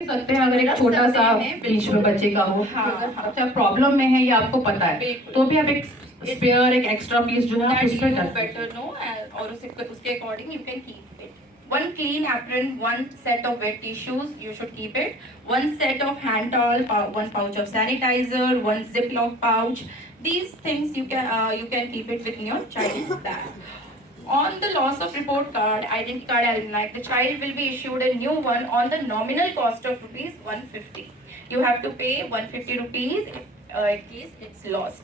सकते हैं अगर एक छोटा सा बीच में बच्चे का हो, हाँ, अगर अच्छा प्रॉब्लम में है ये आपको पता है, तो भी आप एक स्पेयर एक एक्स्ट्रा पीस जो है आप उस पर better know और उसके according you can keep it. One clean apron, one set of wet tissues, you should keep it. One set of hand towel, one pouch of sanitizer, one Ziploc pouch. These things you can keep it within your child's bag. On the loss of report card, identity card alumni, the child will be issued a new one on the nominal cost of rupees 150. You have to pay 150 rupees in case it's lost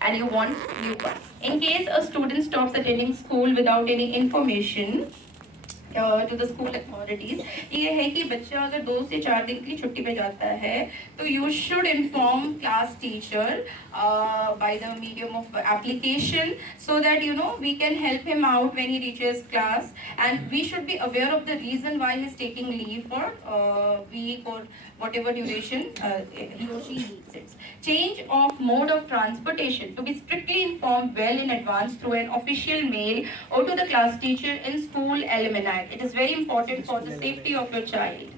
and you want new one. In case a student stops attending school without any information, to the school authorities, ये है कि बच्चा अगर 2 से 4 दिन की छुट्टी पे जाता है तो you should inform class teacher by the medium of application so that we can help him out when he reaches class, and we should be aware of the reason why he is taking leave for week or whatever duration he or she needs it. Change of mode of transportation to be strictly informed well in advance through an official mail or to the class teacher in school alumni. It is very important for the safety of your child.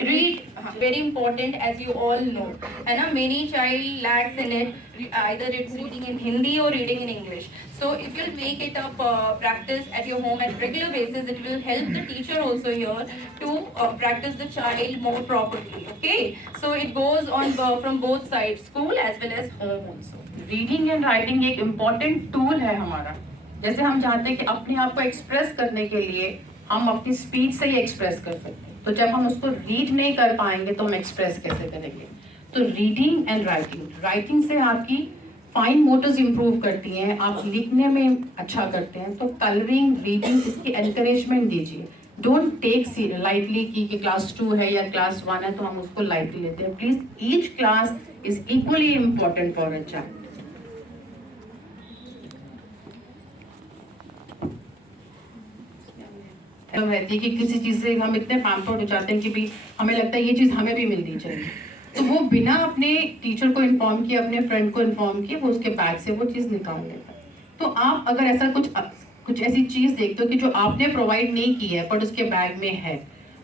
Read, very important, as you all know, है ना, many child lacks in it, either it's reading in Hindi or reading in English. So if you'll make it a practice at your home at regular basis, it will help the teacher also here to practice the child more properly. Okay, so it goes on from both sides, school as well as home also. Reading and writing एक important tool है हमारा। जैसे हम चाहते हैं कि अपने आप को एक्सप्रेस करने के लिए हम अपनी स्पीच से ही एक्सप्रेस कर सकते हैं, तो जब हम उसको रीड नहीं कर पाएंगे तो हम एक्सप्रेस कैसे करेंगे। तो रीडिंग एंड राइटिंग से आपकी फाइन मोटर्स इंप्रूव करती हैं, आप लिखने में अच्छा करते हैं। तो कलरिंग, रीडिंग, इसकी एनकरेजमेंट दीजिए। डोंट टेक लाइटली कि क्लास 2 है या क्लास 1 है तो हम उसको लाइटली लेते हैं। Please, each class is equally important for a child. रहती है कि किसी चीज से हम इतने पैम्पर्ड हो जाते हैं कि भी हमें लगता है ये चीज हमें भी मिलनी चाहिए, तो वो बिना अपने टीचर को इन्फॉर्म किए, अपने फ्रेंड को इन्फॉर्म किए, वो उसके बैग से वो चीज निकाल लेता है। तो आप अगर ऐसा कुछ ऐसी चीज देखते हो कि जो आपने प्रोवाइड नहीं की है बट उसके बैग में है,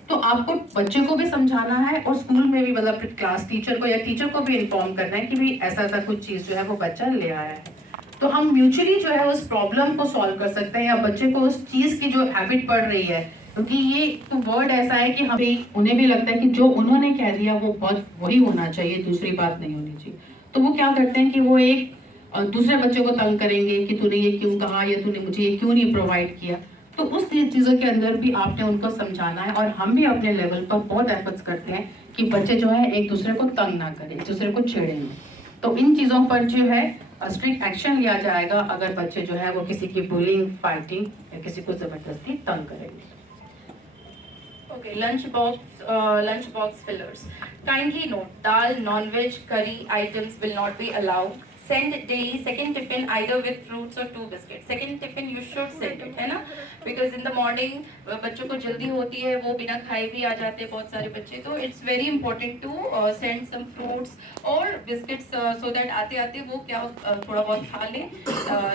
तो आपको बच्चे को भी समझाना है और स्कूल में भी, मतलब क्लास टीचर को या टीचर को भी इन्फॉर्म करना है कि भी ऐसा ऐसा कुछ चीज जो है वो बच्चा ले आया है। तो हम म्यूचुअली जो है उस प्रॉब्लम को सॉल्व कर सकते हैं, या बच्चे को उस चीज की जो हैबिट पड़ रही है, क्योंकि ये तो वर्ड ऐसा है कि हमें उन्हें भी लगता है कि जो उन्होंने कह दिया वो बहुत वही होना चाहिए, दूसरी बात नहीं होनी चाहिए। तो वो क्या करते हैं कि वो एक दूसरे बच्चे को तंग करेंगे कि तूने ये क्यों कहा या तूने मुझे ये क्यों नहीं प्रोवाइड किया। तो उस चीज़ों के अंदर भी आपने उनको समझाना है, और हम भी अपने लेवल पर बहुत एफर्ट्स करते हैं कि बच्चे जो है एक दूसरे को तंग ना करें, एक दूसरे को छेड़े नहीं। तो इन चीज़ों पर जो है स्ट्रिक्ट एक्शन लिया जाएगा अगर बच्चे जो है वो किसी की बुलिंग, फाइटिंग या किसी को जबरदस्ती तंग करेंगे। Okay, lunch box fillers. Kindly note, dal, non-veg, curry items will not be allowed. Send daily second tiffin either with fruits or 2 biscuits. Second tiffin you should send it, है ना? Because in the morning बच्चों को जल्दी होती है, वो बिना खाए भी आ जाते हैं बहुत सारे बच्चे, तो it's very important to send some fruits or biscuits so that आते आते वो क्या थोड़ा बहुत खा लें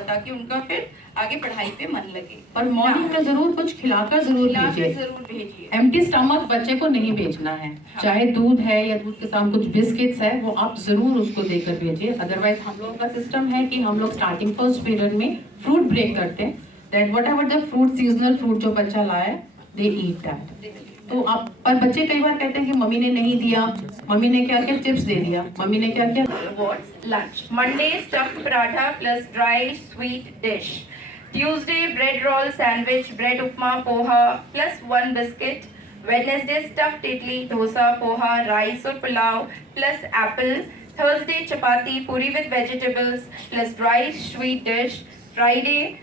ताकि उनका फिर आगे पढ़ाई पे मन लगे। और मॉर्निंग में जरूर कुछ खिलाकर जरूर भेजिए। एम्प्टी स्टमक बच्चे को नहीं भेजना है। हाँ। चाहे दूध है या दूध के साथ कुछ बिस्किट्स है, वो आप जरूर उसको देकर भेजिए। अदरवाइज हम लोगों का सिस्टम है कि हम लोग स्टार्टिंग फर्स्ट पीरियड में फ्रूट ब्रेक करते हैं, that whatever the fruit, seasonal fruit जो बच्चा लाए, दे ईट दैट। तो आप, पर बच्चे कई बार कहते हैं कि मम्मी ने नहीं दिया, मम्मी ने क्या क्या चिप्स दे दिया, मम्मी ने क्या क्या। What's lunch? Monday stuffed paratha plus dry sweet dish. Tuesday bread roll, sandwich, bread upma, poha plus 1 biscuit. Wednesday stuffed idli, dosa, poha, rice or pulao plus apple. Thursday chapati, puri with vegetables plus dry sweet dish. Friday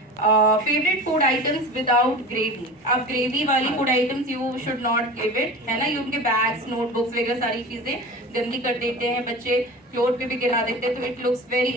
favorite food items without gravy. अब gravy वाली food items you should not give it, है ना। ये उनके bags, notebooks वगैरह सारी चीजें गंदी कर देते हैं बच्चे, फ्लोर पे भी गिरा देते हैं, तो it looks very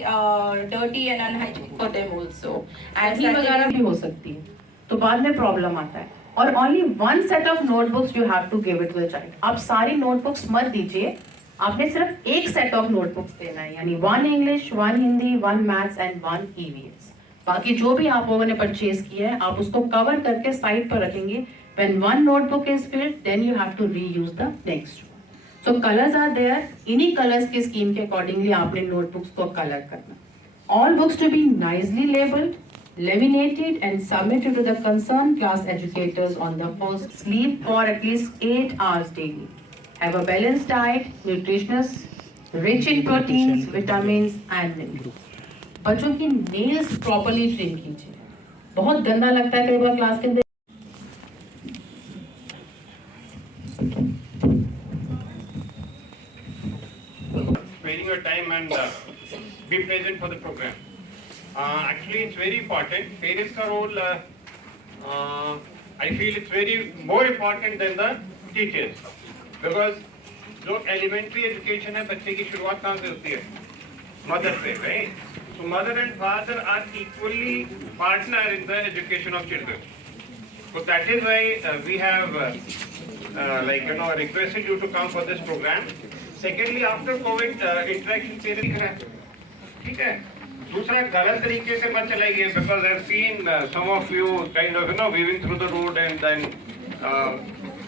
dirty and unhygienic for them also. And वगैरह भी हो सकती है, तो बाद में प्रॉब्लम आता है। और only 1 set of notebooks you have to give it to the child. आप सारी नोटबुक्स मत दीजिए, आपने सिर्फ एक सेट ऑफ नोटबुक्स देना है, यानी 1 English, 1 Hindi, 1 maths and 1 EVS. बाकी जो भी आप लोगों ने परचेज किया है आप उसको कवर करके साइड पर रखेंगे। When one notebook is filled, then you have to reuse the next one. So colours are there, इन्हीं कलर्स के स्कीम के अकॉर्डिंगली आपने नोटबुक्स को कलर करना. All books to be nicely labeled, laminated and submitted to the concerned class educators on the first. Sleep for at least 8 hours daily. Have a balanced diet, nutritious, rich in proteins, vitamins and minerals. बच्चों की nails properly trim कीजिए. बहुत गंदा लगता है कई बार class के अंदर. Spending your time and be present for the program. Actually, it's very important. Parents का role, I feel it's very more important than the teachers, because जो elementary education है बच्चे की शुरुआत कहाँ से होती है? Mother से, right? So mother and father are equally partner in the education of children. So that is why we have requested you to come for this program. Secondly, after COVID, interaction parents है, ठीक है. दूसरा गलत तरीके से मत चलाइए, because I've seen some of you kind of weaving through the road and then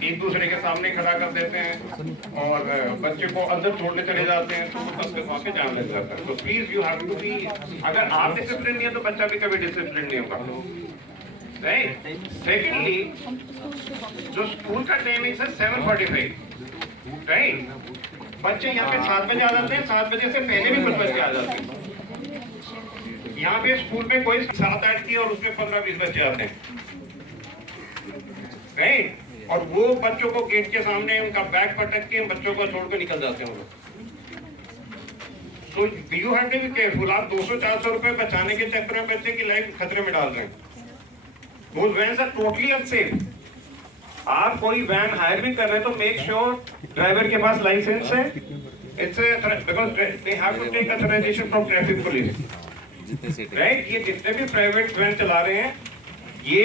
एक दूसरे के सामने खड़ा कर देते हैं और बच्चे को अंदर छोड़ने चले जाते हैं, तो तब तक वहाँ के जान लग जाता है. तो please you have to be, अगर आप डिसिप्लिन नहीं है तो बच्चा भी कभी डिसिप्लिन नहीं होगा. राइट. सेकेंडली, जो स्कूल का टाइमिंग है 7:45, राइट. बच्चे यहाँ पे 7 बजे आ जाते हैं, 7 बजे से पहले भी कुछ बच्चे आ जाते हैं. यहाँ पे स्कूल में कोई 7-8 की और उसमें 15-20 बच्चे आते हैं, राइट. और वो बच्चों को गेट के सामने उनका बैग पटक के बच्चों को छोड़ के निकल जाते हैं वो लोग. तो you have to be careful. आप 200-400 रुपए बचाने के चक्कर में बच्चे की लाइफ खतरे में डाल रहे हैं. वो वैन आर टोटली अनसेफ. आप कोई वैन हायर भी कर रहे हैं तो मेक श्योर ड्राइवर के पास लाइसेंस है. It's because they have to take authorisation from traffic police, right. ये जितने भी प्राइवेट वैन चला रहे हैं ये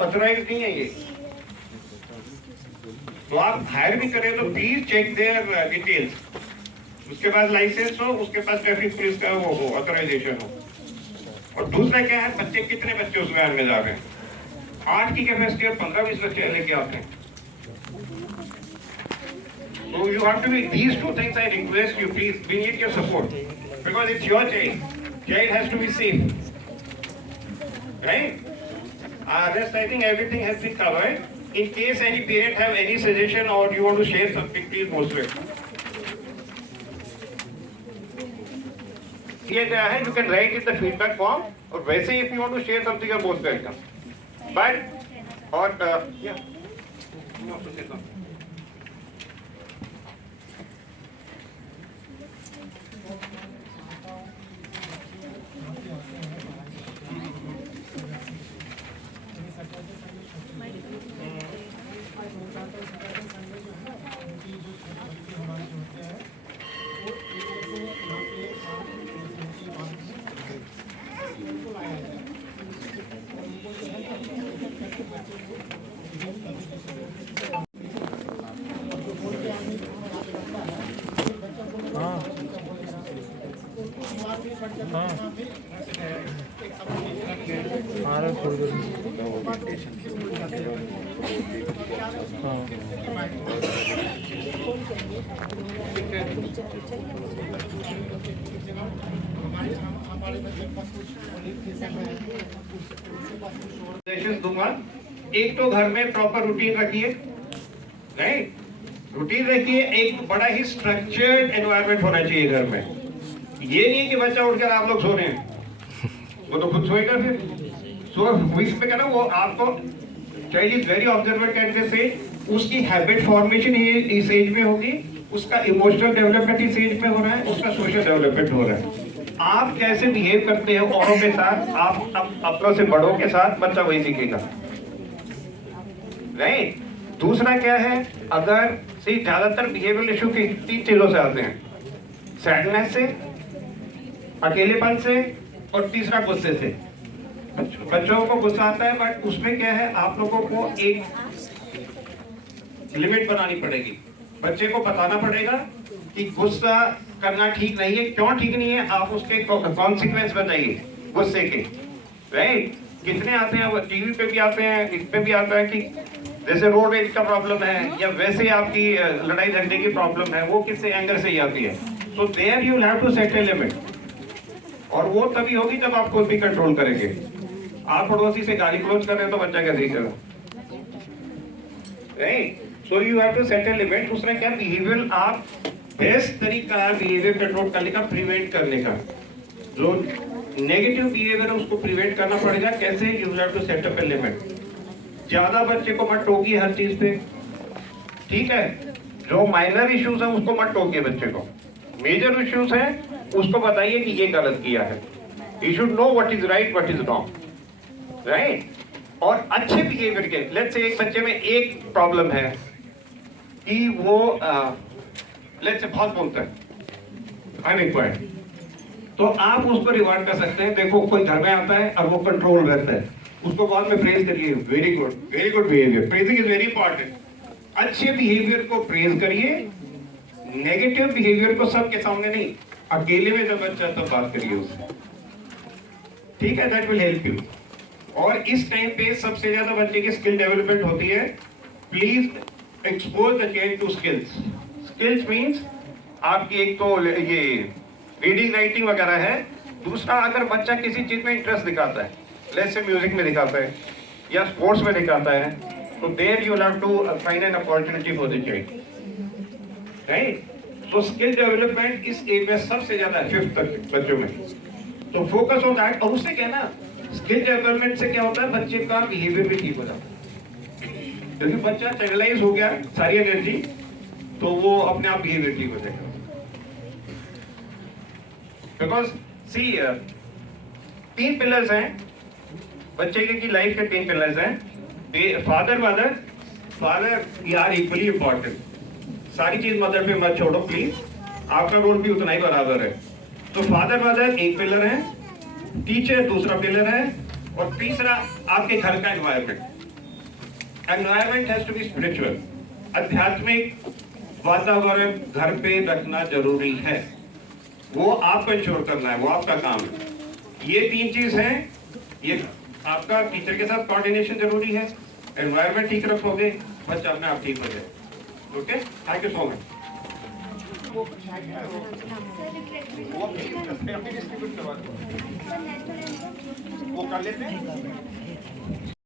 ऑथराइज नहीं है ये. तो आप हायर भी करें तो प्लीज चेक देयर डिटेल्स. उसके पास लाइसेंस हो, उसके पास ट्रैफिक पुलिस का वो हो, ऑथराइजेशन हो. और दूसरा क्या है, बच्चे कितने बच्चे उस वैन में जा रहे हैं. 8 की कैपेसिटी और 15-20 बच्चे लेके आते हैं. So you have to be, these two things I request you, please, we need your support, because it's your child. Child has to be safe, right? Rest I think everything has been covered. In case any parent have any suggestion or you want to share something, please post it. दिया गया है, you can write in the feedback form. और वैसे if you want to share something, you're most welcome. But or yeah, you want to say something. दूंगा. एक तो घर में प्रॉपर रूटीन रखिए, राइट. रूटीन रखिए. एक बड़ा ही स्ट्रक्चर्ड एनवायरनमेंट होना चाहिए घर में. ये नहीं कि बच्चा उठकर आप लोग सो रहे हैं, वो तो खुद सोएगा फिर. सो इसमें क्या ना, वो आपको child is very observant at this age. उसकी हैबिट फॉर्मेशन इस एज में होगी, उसका इमोशनल डेवलपमेंट इस एज में हो रहा है, उसका सोशल डेवलपमेंट हो रहा है. आप कैसे बिहेव करते हो औरों के साथ, आप अपनों से बड़ों के साथ, बच्चा वही सीखेगा, राइट. दूसरा क्या है, अगर ज्यादातर बिहेवियरल इशू की 3 चीजों से आते हैं. सैडनेस से, अकेलेपन से और तीसरा गुस्से से. बच्चों को गुस्सा आता है, बट उसमें क्या है, आप लोगों को एक लिमिट बनानी पड़ेगी. बच्चे को बताना पड़ेगा कि गुस्सा करना ठीक नहीं है. क्यों ठीक नहीं है, आप उसके कॉन्सिक्वेंस बताइए गुस्से के, राइट. कितने आते हैं, वो टीवी पे भी आते हैं, इस पे भी आता है कि जैसे रोड रेज का प्रॉब्लम है या वैसे आपकी लड़ाई झगड़े की प्रॉब्लम है, वो किससे एंगर से ही आती है। So there you have to set a limit, और वो तभी होगी जब आप खुद भी कंट्रोल करेंगे। आप पड़ोसी से गाली क्लोज कर रहे हो तो बच्चा कैसे सीखेगा, right? So you have to set a limit. दूसरा क्या, बिहेवियर आप बेस्ट तरीका है बिहेवियर कंट्रोल करने का, प्रिवेंट करने का। जो नेगेटिव बिहेवियर है उसको प्रिवेंट करना पड़ेगा। कैसे? You have to set up a limit. ज्यादा बच्चे को मत टोकिए हर चीज पे, ठीक है? जो माइनर इश्यूज है उसको मत टोकिए बच्चे को, मेजर इश्यूज है उसको बताइए कि ये गलत किया है। You should know what is right what is wrong, right? और अच्छे बिहेवियर के, लेट्स से एक बच्चे में एक प्रॉब्लम है कि वो लेट्स से बहुत बोलता है अनइक्वायर्ड, तो आप उसको रिवार्ड कर सकते हैं। देखो कोई घर में आता है और वो कंट्रोल रहता है, उसको बाद में प्रेज करिए, very good behaviour. Praising is very important. अच्छे बिहेवियर को प्रेज करिए, नेगेटिव बिहेवियर को सबके सामने नहीं, अकेले में जब बच्चा तब बात करिए उससे, ठीक है? That will help you. और इस टाइम पे सबसे ज्यादा बच्चे की स्किल डेवलपमेंट होती है। Please expose the child to skills. Skills means आपकी एक तो ये रीडिंग राइटिंग वगैरह है। दूसरा, अगर बच्चा किसी चीज में इंटरेस्ट दिखाता है, लेट्स से म्यूजिक में दिखाता है या स्पोर्ट्स में दिखाता है, तो there you have to find an opportunity for the child, right? तो स्किल डेवलपमेंट इस एज में सबसे ज्यादा है, 5th तक बच्चों में, तो फोकस ऑन दैट। और उससे क्या ना, स्किल डेवलपमेंट से क्या होता है, बच्चे का बिहेवियर भी ठीक हो जाता है। क्योंकि बच्चा चैनलाइज हो गया सारी एनर्जी, तो वो अपने आप बिहेवियर ठीक हो जाएगा। बिकॉज सी 3 पिलर्स हैं बच्चे की लाइफ के, 3 पिलर्स हैं। फादर यार इक्वली इंपॉर्टेंट। सारी चीज मदर पे मत छोड़ो प्लीज, आपका रोल भी उतना ही बराबर है। तो फादर मदर एक पिलर है, टीचर दूसरा पिलर है, और तीसरा आपके घर का environment. Environment has to be spiritual. आध्यात्मिक वातावरण घर पे रखना जरूरी है, वो आपको इंश्योर करना है, वो आपका काम है। ये 3 चीज हैं। ये आपका टीचर के साथ कोऑर्डिनेशन जरूरी है, एनवायरमेंट ठीक रखोगे, बच्चा अपने आप ठीक हो जाए। Okay, thank you so much. वो कर लेते हैं।